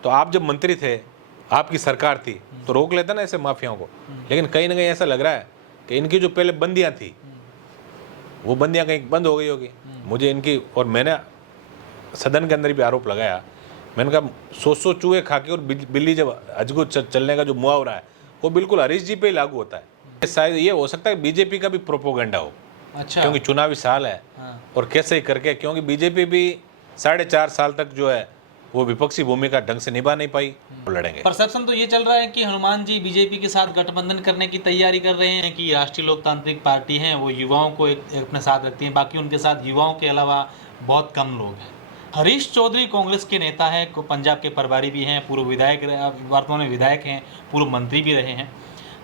तो आप जब मंत्री थे, आपकी सरकार थी, तो रोक लेता ना ऐसे माफियाओं को। लेकिन कहीं ना कहीं ऐसा लग रहा है कि इनकी जो पहले बंदियां थी वो बंदियां कहीं बंद हो गई होगी। मुझे इनकी, और मैंने सदन के अंदर भी आरोप लगाया, मैंने कहा 100 चूहे खा के और बिल्ली जब अजगो चलने का जो मुहावरा है वो बिल्कुल हरीश जी पे ही लागू होता है। शायद ये हो सकता है बीजेपी का भी प्रोपोगंडा हो। अच्छा। क्योंकि चुनावी साल है। हाँ। और कैसे ही करके, क्योंकि बीजेपी भी 4.5 साल तक जो है वो विपक्षी भूमिका ढंग से निभा नहीं पाई, वो लड़ेंगे। परसेप्शन तो ये चल रहा है कि हनुमान जी बीजेपी के साथ गठबंधन करने की तैयारी कर रहे हैं, कि राष्ट्रीय लोकतांत्रिक पार्टी है वो युवाओं को एक अपने साथ रखती है, बाकी उनके साथ युवाओं के अलावा बहुत कम लोग हैं। हरीश चौधरी कांग्रेस के नेता हैं, पंजाब के प्रभारी भी हैं, पूर्व विधायक, वर्तमान में विधायक हैं, पूर्व मंत्री भी रहे हैं।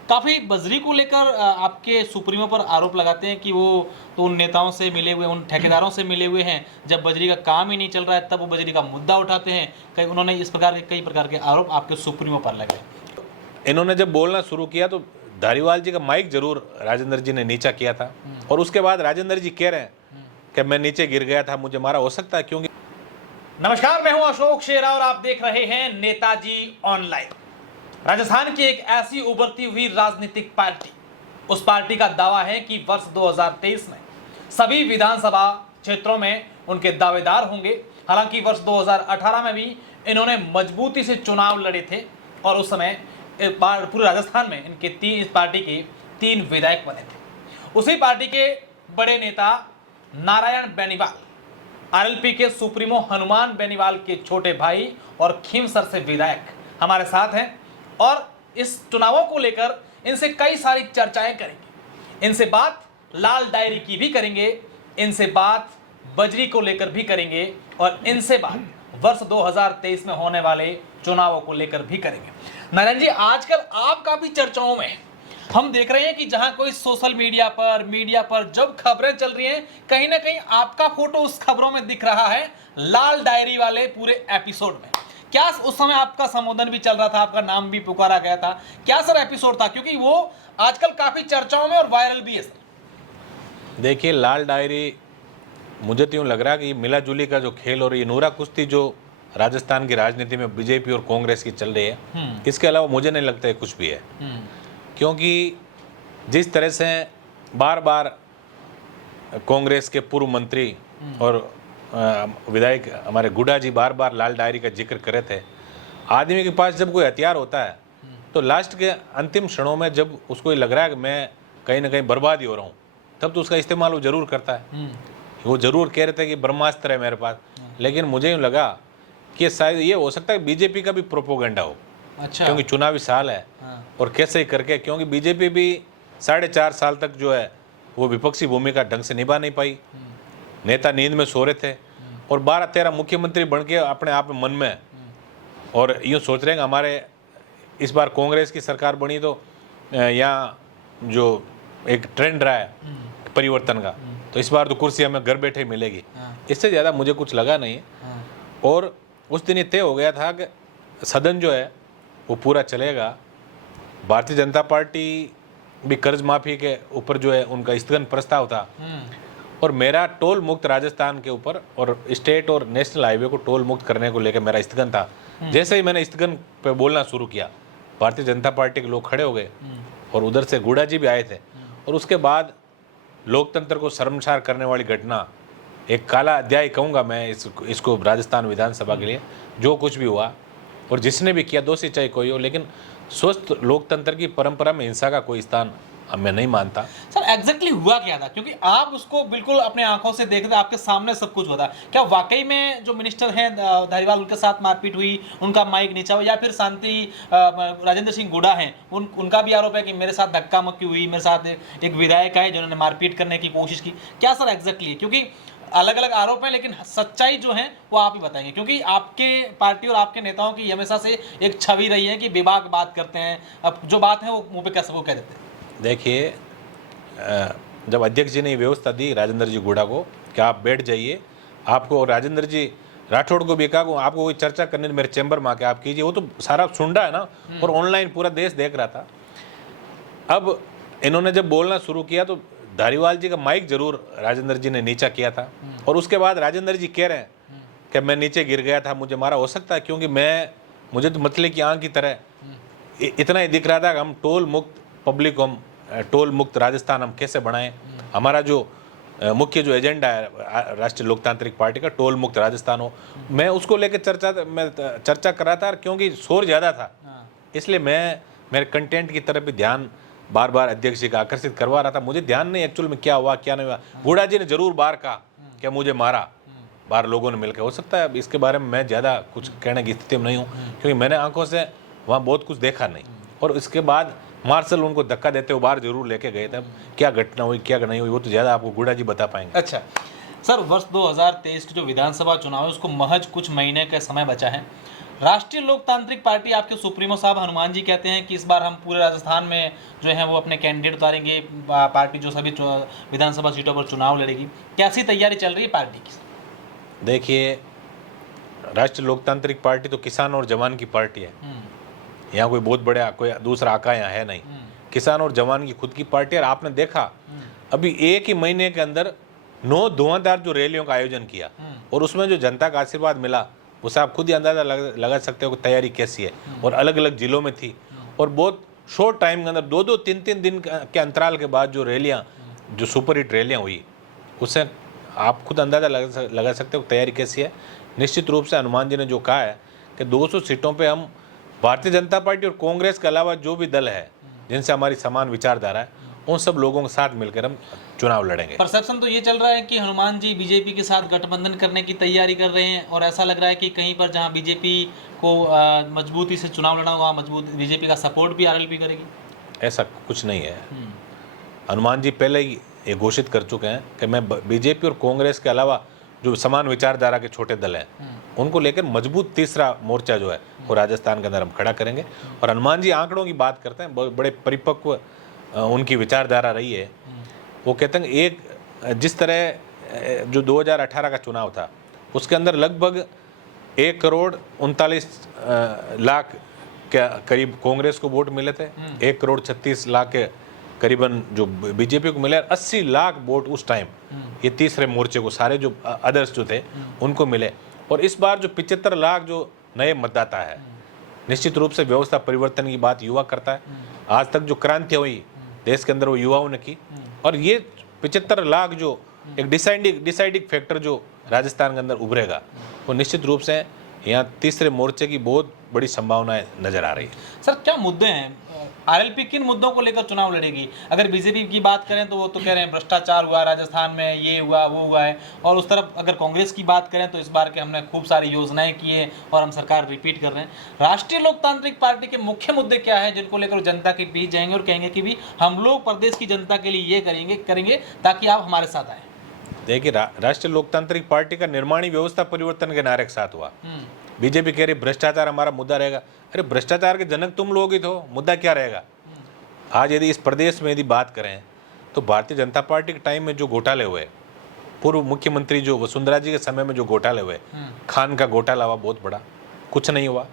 काफ़ी बजरी को लेकर आपके सुप्रीमो पर आरोप लगाते हैं कि वो तो उन नेताओं से मिले हुए, उन ठेकेदारों से मिले हुए हैं, जब बजरी का काम ही नहीं चल रहा है तब वो बजरी का मुद्दा उठाते हैं। कई उन्होंने इस प्रकार के कई प्रकार के आरोप आपके सुप्रीमो पर लगे। इन्होंने जब बोलना शुरू किया तो धारीवाल जी का माइक जरूर राजेंद्र जी ने नीचा किया था, और उसके बाद राजेंद्र जी कह रहे हैं कि मैं नीचे गिर गया था, मुझे मारा। हो सकता है, क्योंकि नमस्कार, मैं हूं अशोक शेरा और आप देख रहे हैं नेताजी ऑनलाइन। राजस्थान की एक ऐसी उभरती हुई राजनीतिक पार्टी, उस पार्टी का दावा है कि वर्ष 2023 में सभी विधानसभा क्षेत्रों में उनके दावेदार होंगे। हालांकि वर्ष 2018 में भी इन्होंने मजबूती से चुनाव लड़े थे और उस समय पूरे राजस्थान में इनके इस पार्टी के 3 विधायक बने थे। उसी पार्टी के बड़े नेता नारायण बेनीवाल, आरएलपी के सुप्रीमो हनुमान बेनीवाल के छोटे भाई और खीमसर से विधायक हमारे साथ हैं, और इस चुनावों को लेकर इनसे कई सारी चर्चाएं करेंगे। इनसे बात लाल डायरी की भी करेंगे, इनसे बात बजरी को लेकर भी करेंगे, और इनसे बात वर्ष 2023 में होने वाले चुनावों को लेकर भी करेंगे। नारायण जी, आजकल आप काफी चर्चाओं में हम देख रहे हैं कि जहां कोई सोशल मीडिया पर जब खबरें चल रही हैं, कहीं ना कहीं आपका फोटो उस खबरों में दिख रहा है, लाल डायरी वाले पूरे एपिसोड में। क्या उस समय आपका संबोधन भी चल रहा था, आपका नाम भी पुकारा गया था? क्या सर एपिसोड था, क्योंकि वो आजकल काफी चर्चाओं में और वायरल भी है सर। देखिए, लाल डायरी, मुझे तो यूँ लग रहा है कि ये मिला जुली का जो खेल और ये नूरा कुश्ती जो राजस्थान की राजनीति में बीजेपी और कांग्रेस की चल रही है, इसके अलावा मुझे नहीं लगता है कुछ भी है। क्योंकि जिस तरह से बार बार कांग्रेस के पूर्व मंत्री और विधायक हमारे गुड्डा जी बार बार लाल डायरी का जिक्र करे थे, आदमी के पास जब कोई हथियार होता है तो लास्ट के अंतिम क्षणों में जब उसको ये लग रहा है कि मैं कहीं ना कहीं बर्बाद ही हो रहा हूँ, तब तो उसका इस्तेमाल वो जरूर करता है। वो जरूर कह रहे थे कि ब्रह्मास्त्र है मेरे पास, लेकिन मुझे यूँ लगा कि शायद ये हो सकता है बीजेपी का भी प्रोपोगंडा हो। अच्छा। क्योंकि चुनावी साल है। हाँ। और कैसे ही करके, क्योंकि बीजेपी भी 4.5 साल तक जो है वो विपक्षी भूमिका ढंग से निभा नहीं पाई। नेता नींद में सो रहे थे और 12-13 मुख्यमंत्री बन के अपने आप मन में, और यूँ सोच रहे हैं हमारे इस बार कांग्रेस की सरकार बनी तो यहाँ जो एक ट्रेंड रहा है परिवर्तन का, तो इस बार तो कुर्सी हमें घर बैठे ही मिलेगी। इससे ज़्यादा मुझे कुछ लगा नहीं है। और उस दिन ये तय हो गया था कि सदन जो है वो पूरा चलेगा। भारतीय जनता पार्टी भी कर्ज माफी के ऊपर जो है उनका स्थगन प्रस्ताव था, और मेरा टोल मुक्त राजस्थान के ऊपर और स्टेट और नेशनल हाईवे को टोल मुक्त करने को लेकर मेरा स्थगन था। जैसे ही मैंने स्थगन पे बोलना शुरू किया, भारतीय जनता पार्टी के लोग खड़े हो गए, और उधर से गुड्डा जी भी आए थे। और उसके बाद लोकतंत्र को शर्मसार करने वाली घटना, एक काला अध्याय कहूँगा मैं इसको राजस्थान विधानसभा के लिए, जो कुछ भी हुआ और जिसने भी किया, दोषी चाहे कोई हो, लेकिन स्वस्थ लोकतंत्र की परंपरा में हिंसा का कोई स्थान मैं नहीं मानता। सर एग्जैक्टली हुआ क्या था, क्योंकि आप उसको बिल्कुल अपने आंखों से देख रहे, आपके सामने सब कुछ हुआ था। क्या वाकई में जो मिनिस्टर हैं धारीवाल, उनके साथ मारपीट हुई, उनका माइक नीचा हुआ, या फिर शांति राजेंद्र सिंह गुड्डा हैं उनका भी आरोप है कि मेरे साथ धक्का मुक्की हुई, मेरे साथ एक विधायक आए जिन्होंने मारपीट करने की कोशिश की? क्या सर एग्जैक्टली है, क्योंकि अलग अलग आरोप हैं, लेकिन सच्चाई जो है वो आप ही बताएंगे, क्योंकि आपके पार्टी और आपके नेताओं की हमेशा से एक छवि रही है कि विभाग बात करते हैं, अब जो बात है वो मुंह पे कैसे वो कह देते हैं। देखिए, जब अध्यक्ष जी ने ये व्यवस्था दी राजेंद्र जी गुड्डा को कि आप बैठ जाइए, आपको, और राजेंद्र जी राठौड़ को भी कहा आपको कोई चर्चा करने मेरे चैम्बर में आके आप कीजिए, वो तो सारा सुन रहा है ना, और ऑनलाइन पूरा देश देख रहा था। अब इन्होंने जब बोलना शुरू किया तो धारीवाल जी का माइक जरूर राजेंद्र जी ने नीचा किया था, और उसके बाद राजेंद्र जी कह रहे हैं कि मैं नीचे गिर गया था, मुझे मारा। हो सकता है, क्योंकि मैं मुझे तो मतले की आंख की तरह इतना ही दिख रहा था कि हम टोल मुक्त पब्लिक, हम टोल मुक्त राजस्थान हम कैसे बनाएं। हमारा जो मुख्य जो एजेंडा है राष्ट्रीय लोकतांत्रिक पार्टी का, टोल मुक्त राजस्थान हो, मैं उसको लेकर चर्चा कर रहा था, क्योंकि शोर ज़्यादा था, इसलिए मैं मेरे कंटेंट की तरफ भी ध्यान बार बार अध्यक्ष जी का आकर्षित करवा रहा था। मुझे ध्यान नहीं एक्चुअल में क्या हुआ क्या नहीं हुआ। बूढ़ा जी ने जरूर बार कहा कि मुझे मारा, बार लोगों ने मिलकर, हो सकता है अब इसके बारे में मैं ज़्यादा कुछ कहने की स्थिति में नहीं हूँ, क्योंकि मैंने आंखों से वहाँ बहुत कुछ देखा नहीं। और इसके बाद मार्शल उनको धक्का देते हुए बाहर जरूर लेके गए थे। क्या घटना हुई क्या नहीं हुई वो तो ज़्यादा आपको गुड़ा जी बता पाएंगे। अच्छा सर, वर्ष 2023 के जो विधानसभा चुनाव है उसको महज कुछ महीने का समय बचा है। राष्ट्रीय लोकतांत्रिक पार्टी, आपके सुप्रीमो साहब हनुमान जी कहते हैं कि इस बार हम पूरे राजस्थान में जो है वो अपने कैंडिडेट उतारेंगे, पार्टी जो सभी विधानसभा सीटों पर चुनाव लड़ेगी। कैसी तैयारी चल रही है पार्टी की? देखिए, राष्ट्रीय लोकतांत्रिक पार्टी तो किसान और जवान की पार्टी है। यहाँ कोई बहुत बड़ा कोई दूसरा आका यहाँ है नहीं। किसान और जवान की खुद की पार्टी है। और आपने देखा अभी एक ही महीने के अंदर 9 धुआंधार जो रैलियों का आयोजन किया, और उसमें जो जनता का आशीर्वाद मिला, उसे आप खुद ही अंदाजा लगा सकते हो कि तैयारी कैसी है। और अलग अलग जिलों में थी, और बहुत शॉर्ट टाइम के अंदर 2-2, 3-3 दिन के अंतराल के बाद जो रैलियाँ, जो सुपर हिट रैलियाँ हुई, उससे आप खुद अंदाजा लगा सकते हो तैयारी कैसी है। निश्चित रूप से हनुमान जी ने जो कहा है कि 200 सीटों पे हम भारतीय जनता पार्टी और कांग्रेस के अलावा जो भी दल है जिनसे हमारी समान विचारधारा है, उन सब लोगों के साथ मिलकर हम चुनाव लड़ेंगे। परसेप्शन तो ये चल रहा है कि हनुमान जी बीजेपी के साथ गठबंधन करने की तैयारी कर रहे हैं, और ऐसा लग रहा है कि कहीं पर जहां बीजेपी को मजबूती से चुनाव लड़ना होगा, मजबूत बीजेपी का सपोर्ट भी आरएलपी करेगी। ऐसा कुछ नहीं है। हनुमान जी पहले ही ये घोषित कर चुके हैं कि मैं बीजेपी और कांग्रेस के अलावा जो समान विचारधारा के छोटे दल हैं उनको लेकर मजबूत तीसरा मोर्चा जो है वो राजस्थान के अंदर हम खड़ा करेंगे। और हनुमान जी आंकड़ों की बात करते हैं, बड़े परिपक्व उनकी विचारधारा रही है। वो कहते हैं एक जिस तरह जो 2018 का चुनाव था उसके अंदर लगभग 1,39,00,000 के करीब कांग्रेस को वोट मिले थे, 1,36,00,000 के करीबन जो बीजेपी को मिले, 80 लाख वोट उस टाइम ये तीसरे मोर्चे को, सारे जो अदर्स जो थे उनको मिले। और इस बार जो 75 लाख जो नए मतदाता है, निश्चित रूप से व्यवस्था परिवर्तन की बात युवा करता है। आज तक जो क्रांति हुई देश के अंदर वो युवाओं ने की, और ये 75 लाख जो एक डिसाइडिंग फैक्टर जो राजस्थान के अंदर उभरेगा, वो निश्चित रूप से यहाँ तीसरे मोर्चे की बहुत बड़ी संभावनाएं नजर आ रही है। सर, क्या मुद्दे हैं? आरएलपी किन मुद्दों को लेकर चुनाव लड़ेगी? अगर बीजेपी की बात करें तो वो तो कह रहे हैं भ्रष्टाचार हुआ राजस्थान में, ये हुआ वो हुआ है। और उस तरफ अगर कांग्रेस की बात करें तो इस बार के हमने खूब सारी योजनाएं की है और हम सरकार रिपीट कर रहे हैं। राष्ट्रीय लोकतांत्रिक पार्टी के मुख्य मुद्दे क्या है जिनको लेकर जनता के बीच जाएंगे और कहेंगे कि भी हम लोग प्रदेश की जनता के लिए ये करेंगे ताकि आप हमारे साथ आए? देखिए, राष्ट्रीय लोकतांत्रिक पार्टी का निर्माण ही व्यवस्था परिवर्तन के नारे के साथ हुआ। बीजेपी कह रही भ्रष्टाचार हमारा मुद्दा रहेगा। अरे भ्रष्टाचार के जनक तुम लोग ही तो, मुद्दा क्या रहेगा? आज यदि इस प्रदेश में यदि बात करें तो भारतीय जनता पार्टी के टाइम में जो घोटाले हुए, पूर्व मुख्यमंत्री जो वसुंधरा जी के समय में जो घोटाले हुए, खान का घोटाला हुआ बहुत बड़ा, कुछ नहीं हुआ।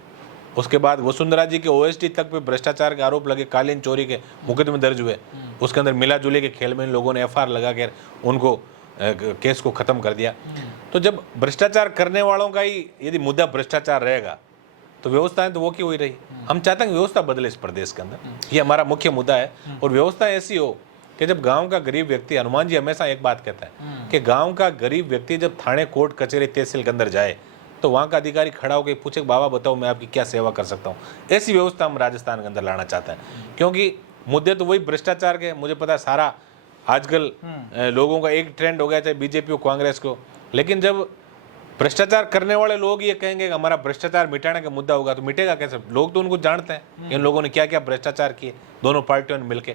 उसके बाद वसुंधरा जी के ओएसडी तक पे भ्रष्टाचार के आरोप लगे, कालीन चोरी के मुकदमे दर्ज हुए, उसके अंदर मिला जुले के खेल में इन लोगों ने एफआईआर लगा कर उनको केस को खत्म कर दिया। तो जब भ्रष्टाचार करने वालों का ही यदि मुद्दा भ्रष्टाचार रहेगा तो व्यवस्थाएं तो वो की हुई रही। हम चाहते हैं कि व्यवस्था बदले इस प्रदेश के अंदर, ये हमारा मुख्य मुद्दा है। और व्यवस्था ऐसी हो कि जब गांव का गरीब व्यक्ति, हनुमान जी हमेशा एक बात कहता है कि गांव का गरीब व्यक्ति जब थाने, कोर्ट, कचहरी, तहसील के अंदर जाए तो वहाँ का अधिकारी खड़ा होकर पूछे बाबा बताओ मैं आपकी क्या सेवा कर सकता हूँ। ऐसी व्यवस्था हम राजस्थान के अंदर लाना चाहते हैं, क्योंकि मुद्दे तो वही भ्रष्टाचार के। मुझे पता है सारा आजकल लोगों का एक ट्रेंड हो गया, चाहे बीजेपी हो कांग्रेस को, लेकिन जब भ्रष्टाचार करने वाले लोग ये कहेंगे कि हमारा भ्रष्टाचार मिटाने का मुद्दा होगा, तो मिटेगा कैसे? लोग तो उनको जानते हैं इन लोगों ने क्या क्या भ्रष्टाचार किए दोनों पार्टियों ने मिलकर।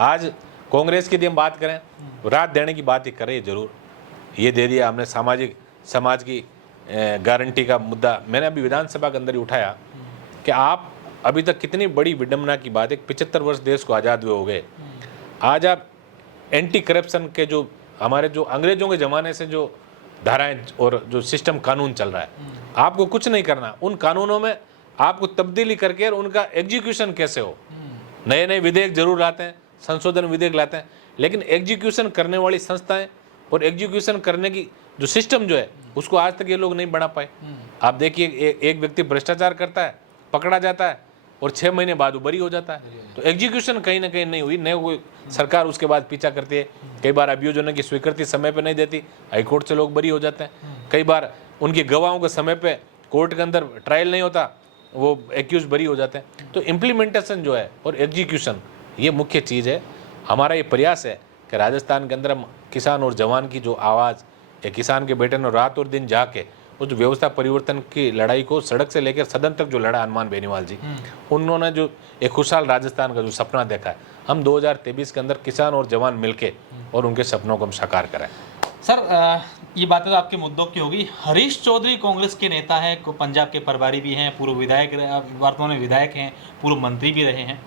आज कांग्रेस की यदि हम बात करें तो रात देने की बात ही करें, जरूर ये दे दिया हमने, समाज की गारंटी का मुद्दा मैंने अभी विधानसभा के अंदर ही उठाया कि आप अभी तक कितनी बड़ी विडंबना की बात है, 75 वर्ष देश को आज़ाद हुए हो गए, आज आप एंटी करप्शन के जो हमारे जो अंग्रेजों के ज़माने से जो धाराएं और जो सिस्टम कानून चल रहा है, आपको कुछ नहीं करना। उन कानूनों में आपको तब्दीली करके उनका एग्जीक्यूशन कैसे हो। नए नए विधेयक जरूर लाते हैं, संशोधन विधेयक लाते हैं, लेकिन एग्जीक्यूशन करने वाली संस्थाएं और एग्जीक्यूशन करने की जो सिस्टम जो है उसको आज तक ये लोग नहीं बना पाए। आप देखिए, एक व्यक्ति भ्रष्टाचार करता है, पकड़ा जाता है और 6 महीने बाद वो बरी हो जाता है। तो एग्जीक्यूशन कहीं ना कहीं नहीं हुई, न कोई सरकार उसके बाद पीछा करती है। कई बार अभियोजनों की स्वीकृति समय पे नहीं देती, हाईकोर्ट से लोग बरी हो जाते हैं। कई बार उनकी गवाहों के समय पे कोर्ट के अंदर ट्रायल नहीं होता, वो एक्यूज बरी हो जाते हैं। तो इम्प्लीमेंटेशन जो है और एग्जीक्यूशन, ये मुख्य चीज़ है। हमारा ये प्रयास है कि राजस्थान के अंदर हम किसान और जवान की जो आवाज़, या किसान के बेटे ने रात और दिन जाके उस व्यवस्था परिवर्तन की लड़ाई को सड़क से लेकर सदन तक जो लड़ा हनुमान बेनीवाल जी, उन्होंने जो एक खुशहाल राजस्थान का जो सपना देखा है, हम 2023 के अंदर किसान और जवान मिलके और उनके सपनों को हम साकार करें। सर, ये बातें तो आपके मुद्दों की होगी। हरीश चौधरी कांग्रेस के नेता हैं, पंजाब के प्रभारी भी हैं, पूर्व विधायक, वर्तमान में विधायक हैं, पूर्व मंत्री भी रहे हैं।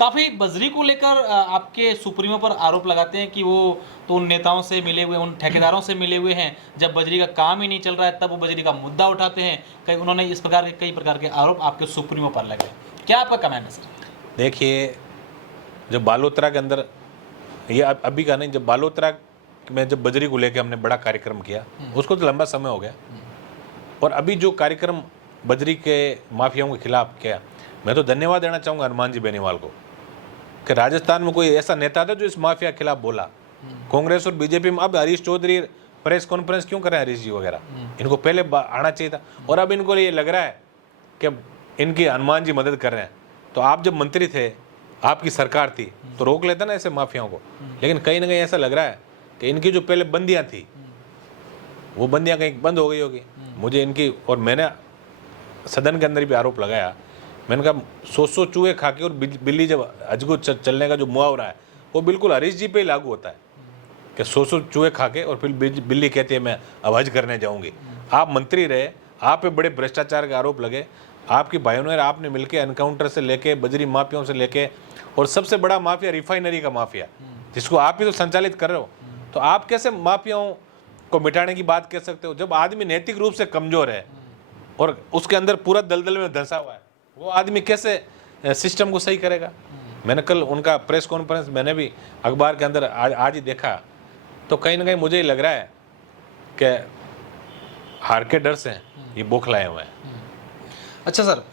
काफ़ी बजरी को लेकर आपके सुप्रीमो पर आरोप लगाते हैं कि वो तो उन नेताओं से मिले हुए, उन ठेकेदारों से मिले हुए हैं, जब बजरी का काम ही नहीं चल रहा है तब वो बजरी का मुद्दा उठाते हैं। कई उन्होंने इस प्रकार के कई प्रकार के आरोप आपके सुप्रीमो पर लगे। क्या आपका कमेंट है सर? देखिए, जब बालोतरा के अंदर, ये अभी का नहीं, जब बालोतरा में जब बजरी को लेकर हमने बड़ा कार्यक्रम किया, उसको तो लंबा समय हो गया। और अभी जो कार्यक्रम बजरी के माफियाओं के खिलाफ किया, मैं तो धन्यवाद देना चाहूँगा हनुमान जी बेनीवाल को कि राजस्थान में कोई ऐसा नेता था जो इस माफिया के खिलाफ बोला। कांग्रेस और बीजेपी में अब हरीश चौधरी प्रेस कॉन्फ्रेंस क्यों कर रहे हैं, हरीश जी वगैरह, इनको पहले आना चाहिए था। और अब इनको ये लग रहा है कि इनकी हनुमान जी मदद कर रहे हैं। तो आप जब मंत्री थे, आपकी सरकार थी, तो रोक लेता ना ऐसे माफियाओं को। लेकिन कहीं ना कहीं ऐसा लग रहा है कि इनकी जो पहले बंदियां थी, वो बंदियां कहीं बंद हो गई होगी। मुझे इनकी, और मैंने सदन के अंदर भी आरोप लगाया, मैंने कहा 100 चूहे खा के और बिल्ली जब अजगो चलने का जो मुहावरा है, वो बिल्कुल हरीश जी पे ही लागू होता है कि 100 चूहे खा के और फिर बिल्ली कहती है मैं अब हज करने जाऊंगी। आप मंत्री रहे, आप पे बड़े भ्रष्टाचार के आरोप लगे, आपकी भाइयों ने, आपने मिलकर एनकाउंटर से लेके बजरी माफियाओं से लेके, और सबसे बड़ा माफिया रिफाइनरी का माफिया, जिसको आप ही तो संचालित कर रहे हो। तो आप कैसे माफियाओं को मिटाने की बात कह सकते हो? जब आदमी नैतिक रूप से कमजोर है और उसके अंदर पूरा दलदल में धंसा हुआ है, वो आदमी कैसे सिस्टम को सही करेगा? मैंने कल उनका प्रेस कॉन्फ्रेंस मैंने भी अखबार के अंदर आज ही देखा, तो कहीं ना कहीं मुझे ही लग रहा है कि हार के डर से ये बौखलाए हुए हैं। अच्छा सर,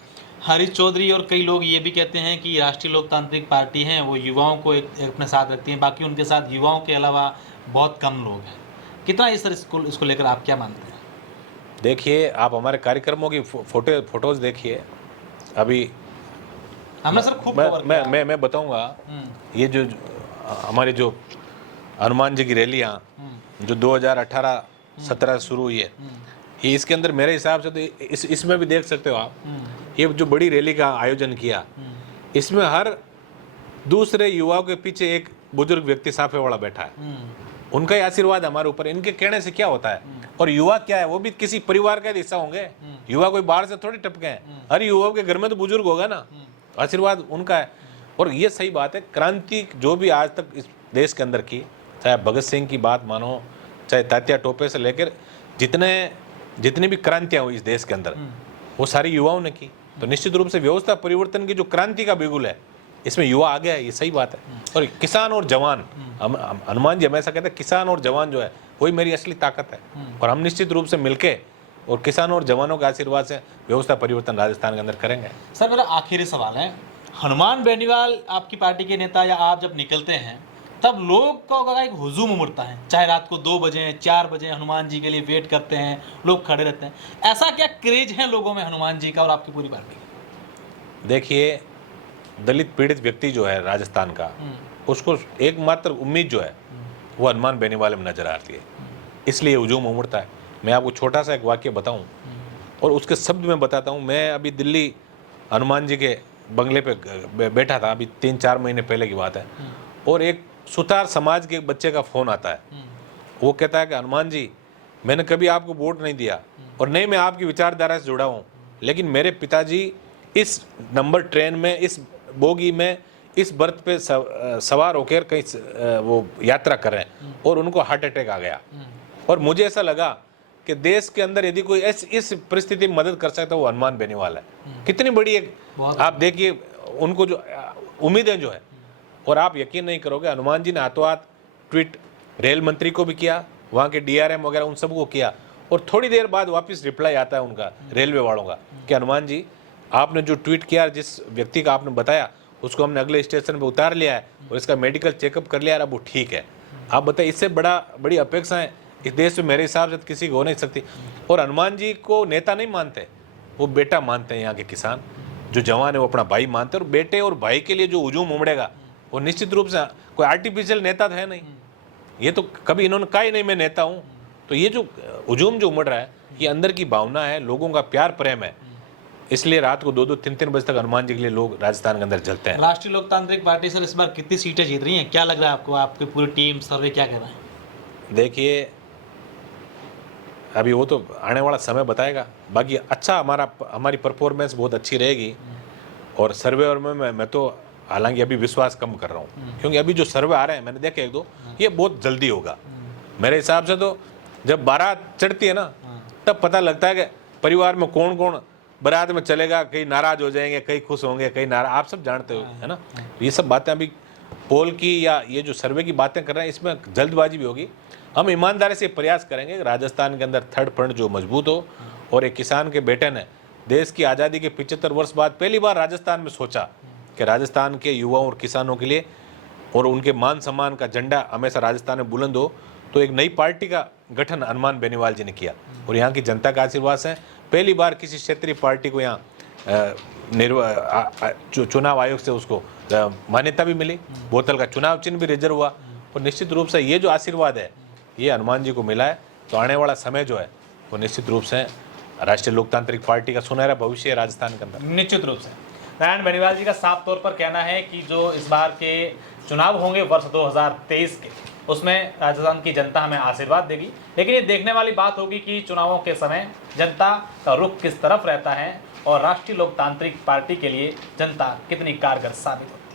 हरीश चौधरी और कई लोग ये भी कहते हैं कि राष्ट्रीय लोकतांत्रिक पार्टी है, वो युवाओं को एक अपने साथ रखती है, बाकी उनके साथ युवाओं के अलावा बहुत कम लोग हैं। कितना इस सर इसको लेकर आप क्या मानते हैं? देखिए, आप हमारे कार्यक्रमों की फोटोज देखिए। अभी हमने सर खूब कवर किया। मैं बताऊंगा, ये जो हमारी जो हनुमान जी की रैलियाँ जो 2018-17 शुरू हुई है, ये इसके अंदर मेरे हिसाब से तो इसमें भी देख सकते हो आप, ये जो बड़ी रैली का आयोजन किया, इसमें हर दूसरे युवाओं के पीछे एक बुजुर्ग व्यक्ति साफे वाला बैठा है। उनका ही आशीर्वाद हमारे ऊपर। इनके कहने से क्या होता है? और युवा क्या है, वो भी किसी परिवार का हिस्सा होंगे। युवा कोई बाहर से थोड़ी टपके हैं, हर युवाओं के घर में तो बुजुर्ग होगा ना, आशीर्वाद उनका है। और ये सही बात है, क्रांति जो भी आज तक इस देश के अंदर की, चाहे भगत सिंह की बात मानो, चाहे तात्या टोपे से लेकर जितनी भी क्रांतियां हुई इस देश के अंदर, वो सारी युवाओं ने की। तो निश्चित रूप से व्यवस्था परिवर्तन की जो क्रांति का बिगुल है, इसमें युवा आ गया है, ये सही बात है। और किसान और जवान, हनुमान जी हमेशा कहते हैं किसान और जवान जो है वही मेरी असली ताकत है। और हम निश्चित रूप से मिलके और किसानों और जवानों के आशीर्वाद से व्यवस्था परिवर्तन राजस्थान के अंदर करेंगे। सर, मेरा आखिरी सवाल है, हनुमान बेनीवाल आपकी पार्टी के नेता या आप जब निकलते हैं तब लोग का एक हुजूम उमड़ता है, चाहे रात को 2 बजे 4 बजे हनुमान जी के लिए वेट करते हैं, लोग खड़े रहते हैं। ऐसा क्या क्रेज है लोगों में हनुमान जी का और आपकी पूरी पार्टी का? देखिए, दलित पीड़ित व्यक्ति जो है राजस्थान का, उसको एकमात्र उम्मीद जो है वो हनुमान बेनीवाल में नजर आती है, इसलिए हुजूम उमड़ता है। मैं आपको छोटा सा एक वाक्य बताऊं और उसके शब्द में बताता हूं। मैं अभी दिल्ली हनुमान जी के बंगले पे बैठा था, अभी 3-4 महीने पहले की बात है, और एक सुतार समाज के एक बच्चे का फ़ोन आता है। वो कहता है कि हनुमान जी, मैंने कभी आपको वोट नहीं दिया और नहीं मैं आपकी विचारधारा से जुड़ा हूँ, लेकिन मेरे पिताजी इस नंबर ट्रेन में, इस बोगी में, इस बर्थ पे सवार होकर कहीं वो यात्रा कर रहे हैं और उनको हार्ट अटैक आ गया। और मुझे ऐसा लगा कि देश के अंदर यदि कोई इस परिस्थिति में मदद कर सकता है वो हनुमान बेनीवाल है। कितनी बड़ी एक, आप देखिए उनको जो उम्मीदें जो है, और आप यकीन नहीं करोगे, हनुमान जी ने हाथों हाथ ट्वीट रेल मंत्री को भी किया, वहाँ के DRM वगैरह उन सबको किया, और थोड़ी देर बाद वापस रिप्लाई आता है उनका रेलवे वालों का कि हनुमान जी आपने जो ट्वीट किया, जिस व्यक्ति का आपने बताया, उसको हमने अगले स्टेशन पे उतार लिया है और इसका मेडिकल चेकअप कर लिया है, अब वो ठीक है। आप बताइए, इससे बड़ी अपेक्षाएं इस देश में मेरे हिसाब से किसी को हो नहीं सकती। और हनुमान जी को नेता नहीं मानते, वो बेटा मानते हैं। यहाँ के किसान जो जवान है वो अपना भाई मानते हैं, और बेटे और भाई के लिए जो हुजूम उमड़ेगा वो निश्चित रूप से, कोई आर्टिफिशियल नेता तो है नहीं, ये तो कभी इन्होंने कहा ही नहीं मैं नेता हूँ। तो ये जो हुजूम जो उमड़ रहा है, ये अंदर की भावना है, लोगों का प्यार प्रेम है, इसलिए रात को 2-2 3-3 बजे तक हनुमान जी के लिए लोग राजस्थान के अंदर जलते हैं। राष्ट्रीय लोकतांत्रिक पार्टी सर इस बार कितनी सीटें जीत रही हैं, क्या लग रहा है आपको? आपकी पूरी टीम सर्वे क्या कर रहा है? देखिए, अभी वो तो आने वाला समय बताएगा। बाकी अच्छा, हमारी परफॉर्मेंस बहुत अच्छी रहेगी। और सर्वे और में मैं तो हालांकि अभी विश्वास कम कर रहा हूँ, क्योंकि अभी जो सर्वे आ रहे हैं मैंने देखे 1-2, ये बहुत जल्दी होगा मेरे हिसाब से। तो जब बारात चढ़ती है ना, तब पता लगता है कि परिवार में कौन कौन बारात में चलेगा। कई नाराज हो जाएंगे, कई खुश होंगे, कई नाराज, आप सब जानते हो, है ना। ये सब बातें अभी पोल की या ये जो सर्वे की बातें कर रहे हैं, इसमें जल्दबाजी भी होगी। हम ईमानदारी से प्रयास करेंगे कि राजस्थान के अंदर थर्ड फ्रंट जो मजबूत हो। और एक किसान के बेटे ने देश की आज़ादी के 75 वर्ष बाद पहली बार राजस्थान में सोचा कि राजस्थान के युवाओं और किसानों के लिए और उनके मान सम्मान का झंडा हमेशा राजस्थान में बुलंद हो। तो एक नई पार्टी का गठन हनुमान बेनीवाल जी ने किया, और यहाँ की जनता का आशीर्वाद है। पहली बार किसी क्षेत्रीय पार्टी को यहाँ चुनाव आयोग से उसको मान्यता भी मिली, बोतल का चुनाव चिन्ह भी रिजर्व हुआ। और निश्चित रूप से ये जो आशीर्वाद है ये हनुमान जी को मिला है। तो आने वाला समय जो है वो निश्चित रूप से राष्ट्रीय लोकतांत्रिक पार्टी का सुनहरा भविष्य है राजस्थान के अंदर। निश्चित रूप से नारायण बेनीवाल जी का साफ तौर पर कहना है कि जो इस बार के चुनाव होंगे वर्ष 2023 के, उसमें राजस्थान की जनता हमें आशीर्वाद देगी। लेकिन ये देखने वाली बात होगी कि चुनावों के समय जनता का रुख किस तरफ रहता है और राष्ट्रीय लोकतांत्रिक पार्टी के लिए जनता कितनी कारगर साबित होती है।